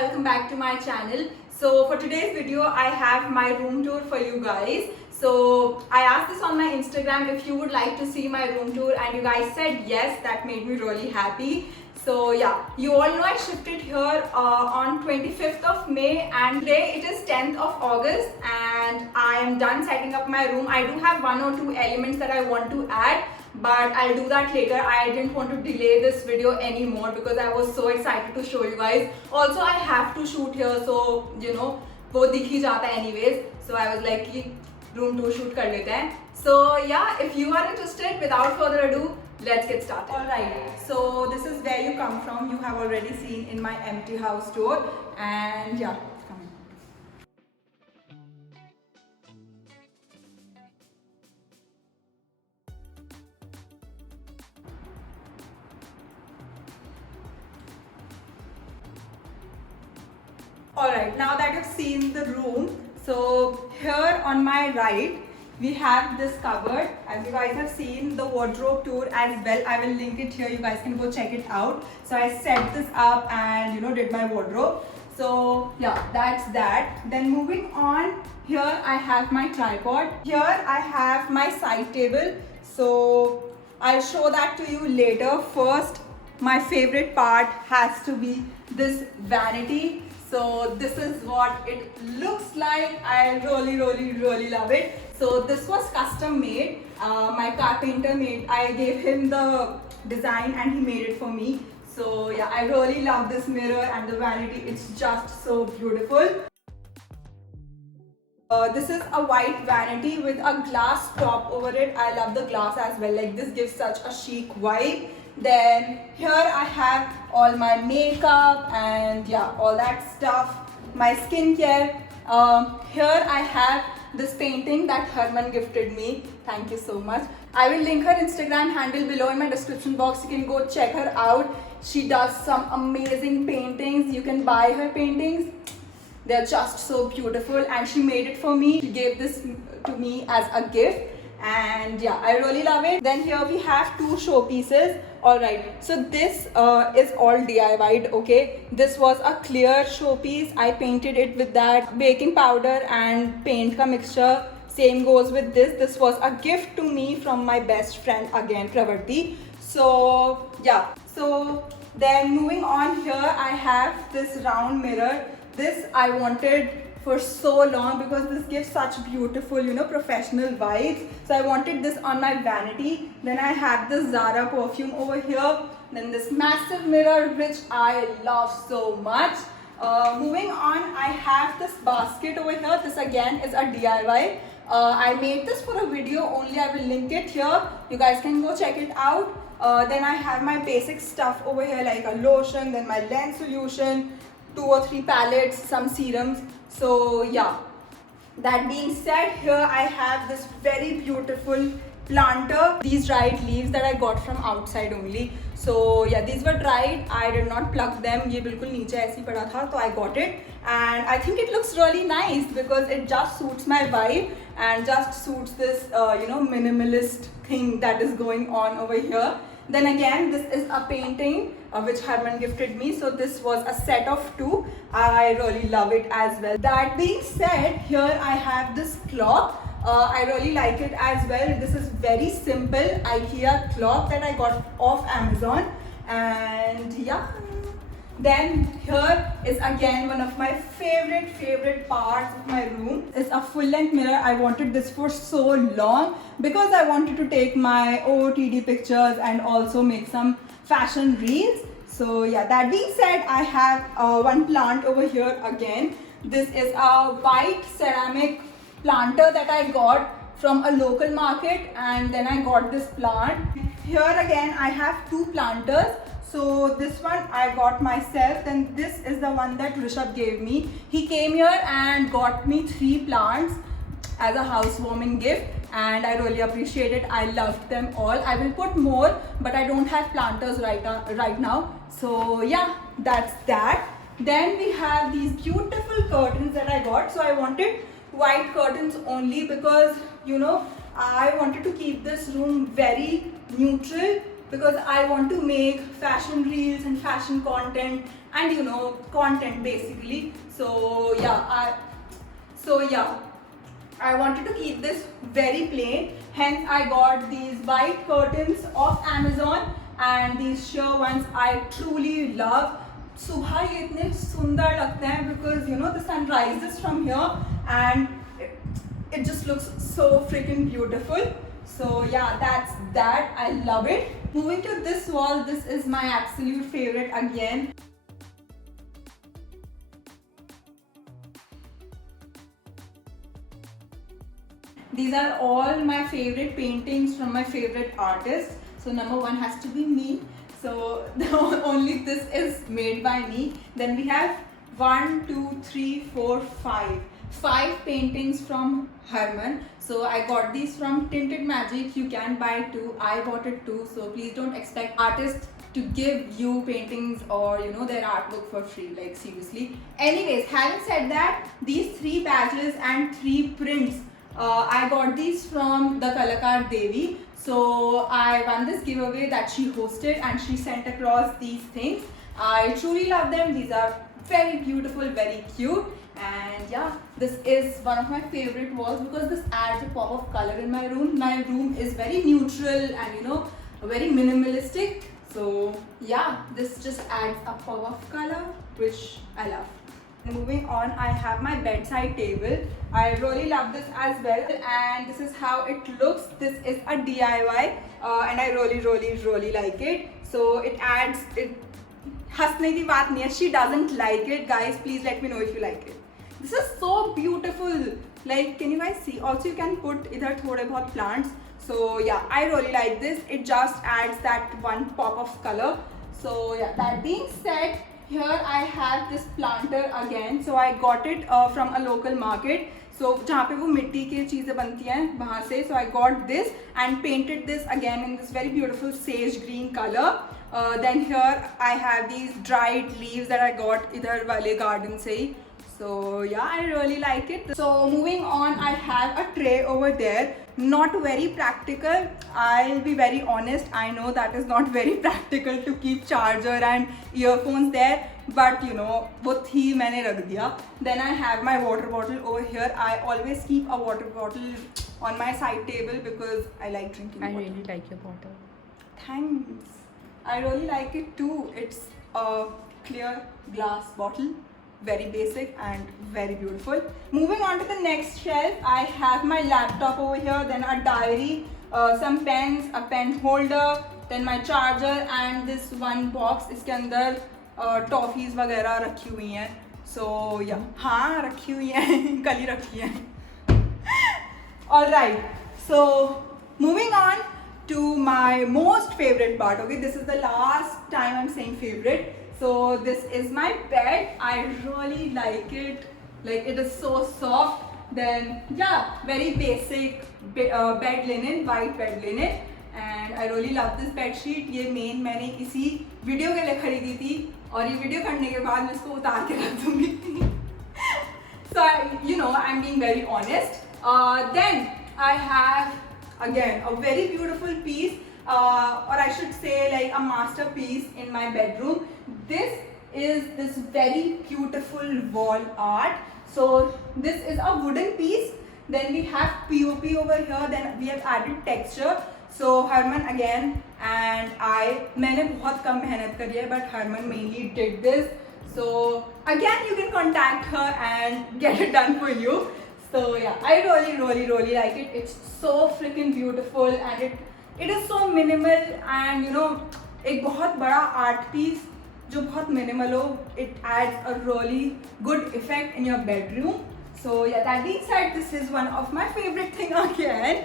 welcome back to my channel. So for today's video I have my room tour for you guys. So I asked this on my Instagram if you would like to see my room tour, and you guys said yes. That made me really happy. So yeah, you all know I shifted here on 25th of May, and today it is 10th of August and I am done setting up my room. I do have one or two elements that I want to add, but I'll do that later. I didn't want to delay this video anymore because I was so excited to show you guys. Also I have to shoot here, so you know वो दिख ही जाता है anyways. So I was like कि room tour shoot कर लेते हैं. So yeah, if you are interested, without further ado, let's get started. Alright, so this is where you come from. You have already seen in my empty house tour, and yeah. Alright, now that you've seen the room, so here on my right we have this cupboard. As you guys have seen the wardrobe tour as well, I will link it here, you guys can go check it out. So I set this up and did my wardrobe. So yeah, that's that. Then moving on, here I have my tripod. Here I have my side table. So I'll show that to you later. First, my favorite part has to be this vanity. So this is what it looks like. I really love it. So this was custom made. My carpenter I gave him the design and he made it for me. So yeah, I really love this mirror and the vanity. It's just so beautiful. This is a white vanity with a glass top over it. I love the glass as well. Like, this gives such a chic vibe. Then here I have all my makeup and yeah, all that stuff. My skincare. Here I have this painting that Herman gifted me. Thank you so much. I will link her Instagram handle below in my description box. You can go check her out. She does some amazing paintings. You can buy her paintings. They're just so beautiful, and she made it for me. She gave this to me as a gift, and yeah, I really love it. Then here we have two showpieces. Alright, so this is all DIY'd, okay? This was a clear showpiece. I painted it with that baking powder and paint ka mixture. Same goes with this. This was a gift to me from my best friend again, Pravarti. So yeah, so then moving on, here I have this round mirror. This I wanted for so long because this gives such beautiful, professional vibes. So I wanted this on my vanity. Then I have this Zara perfume over here. Then this massive mirror, which I love so much. Moving on, I have this basket over here. This again is a DIY. I made this for a video only. I will link it here. You guys can go check it out. Then I have my basic stuff over here, like a lotion, then my lens solution, 2 or 3 palettes, some serums. So yeah, that being said, here I have this very beautiful planter. These dried leaves that I got from outside only. So yeah, these were dried. I did not pluck them. ये बिल्कुल नीचे ऐसे ही पड़ा था, तो I got it, and I think it looks really nice because it just suits my vibe and just suits this minimalist thing that is going on over here. Then again, this is a painting which Herman gifted me. So this was a set of 2. I really love it as well. That being said, here I have this clock. I really like it as well. This is very simple IKEA clock that I got off Amazon. And yeah. Then here is again one of my favorite parts of my room. It's a full-length mirror. I wanted this for so long because I wanted to take my OOTD pictures and also make some fashion reels. So yeah, that being said, I have one plant over here again. This is a white ceramic planter that I got from a local market, and then I got this plant. Here again I have 2 planters. So this one I got myself, and this is the one that Rishabh gave me. He came here and got me 3 plants as a housewarming gift, and I really appreciate it. I loved them all. I will put more, but I don't have planters right now. So yeah, that's that. Then we have these beautiful curtains that I got. So I wanted white curtains only because I wanted to keep this room very neutral because I want to make fashion reels and fashion content and you know, content basically. So yeah, I wanted to keep this very plain, hence I got these white curtains of Amazon and these sheer ones I truly love. सुबह ये इतने सुंदर लगते हैं because you know the sun rises from here and it just looks so freaking beautiful. So yeah, that's that. I love it. Moving to this wall, this is my absolute favorite again. These are all my favorite paintings from my favorite artists. So number one has to be me. So only this is made by me. Then we have 1, 2, 3, 4, 5 paintings from Harman. So I got these from Tinted Magic. You can buy two. I bought it too. So please don't expect artists to give you paintings or you know their artwork for free, like seriously. Anyways, having said that, these 3 badges and 3 prints, I got these from the Kalakar Devi. So I won this giveaway that she hosted and she sent across these things. I truly love them. These are very beautiful, very cute. And yeah, this is one of my favorite walls because this adds a pop of color in my room. My room is very neutral and you know, very minimalistic. So yeah, this just adds a pop of color, which I love. Moving on, I have my bedside table. I really love this as well, and this is how it looks. This is a DIY and I really like it. So it adds it. हंसने की बात नहीं है. She doesn't like it, guys. Please let me know if you like it. This is so beautiful. Like, can you guys see? Also, you can put इधर थोड़े बहुत plants. So yeah, I really like this. It just adds that one pop of color. So yeah, that being said, here I have this planter again. So I got it from a local market. So जहाँ पे वो मिट्टी की चीज़ें बनती हैं वहाँ से. So I got this and painted this again in this very beautiful sage green color. Then here I have these dried leaves that I got इधर वाले garden से ही. So yeah, I really like it. So moving on, I have a tray over there. Not very practical. I'll be very honest. I know that is not very practical to keep charger and earphones there. But you know, वो थी मैंने रख दिया. Then I have my water bottle over here. I always keep a water bottle on my side table because I like drinking water. I really like your bottle. Thanks. I really like it too. It's a clear glass bottle. Very basic and very beautiful. Moving on to the next shelf, I have my laptop over here, then a diary, some pens, a pen holder, then my charger and this one box. इसके अंदर toffees वगैरह रखी हुई हैं. So yeah, हाँ रखी हुई हैं, कल ही रखी हैं. All right. So moving on to my most favorite part. Okay, this is the last time I'm saying favorite. So this is my bed. I really like it. Like it is so soft. Then yeah, very basic bed linen, white bed linen. And I really love this bed sheet. ये main मैंने इसी video के लिए खरीदी थी और ये video करने के बाद मैं इसको उतार के रख दूँगी. So you know, I'm being very honest. Then I have again a very beautiful piece. Or I should say like a masterpiece in my bedroom. This is this very beautiful wall art. So this is a wooden piece. Then we have POP over here. Then we have added texture. So Harman again and मैंने बहुत कम मेहनत करी है, but Harman mainly did this. So again you can contact her and get it done for you. So yeah, I really like it. It's so freaking beautiful and it is so minimal and you know, एक बहुत बड़ा art piece जो बहुत minimal हो, it adds a really good effect in your bedroom. So yeah, that being said, this is one of my favorite thing again.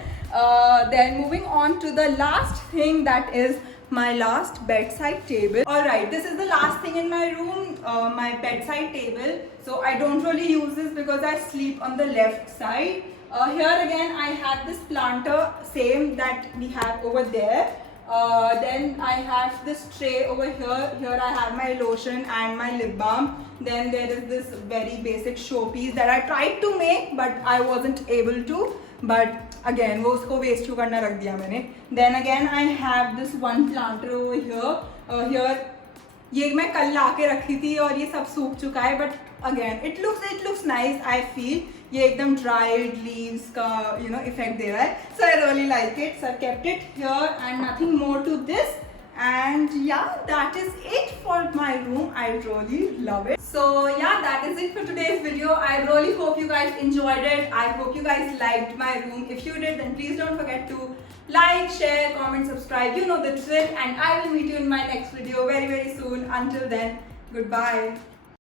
Then moving on to the last thing, that is my last bedside table. Alright, this is the last thing in my room, my bedside table. So I don't really use this because I sleep on the left side. Here again I have this planter, same that we have over there. Then I have this tray over here. Here I have my lotion and my lip balm. Then there is this very basic showpiece that I tried to make but I wasn't able to. But again वो उसको waste क्यों करना, रख दिया मैंने. Then again I have this one planter over here. ये मैं कल ला के रखी थी और ये सब सूख चुका है, but again it looks nice. I feel ये एकदम ड्राइड लीव्स का इफेक्ट दे रहा है. So I really like it. So I kept it here and nothing more to this. And yeah, that is it for my room. I really love it. So yeah, that is it for today's video. I really hope you guys enjoyed it. I hope you guys liked my room. If you did, then please don't forget to like, share, comment, subscribe. You know the drill. And I will meet you in my next video very soon. Until then, goodbye.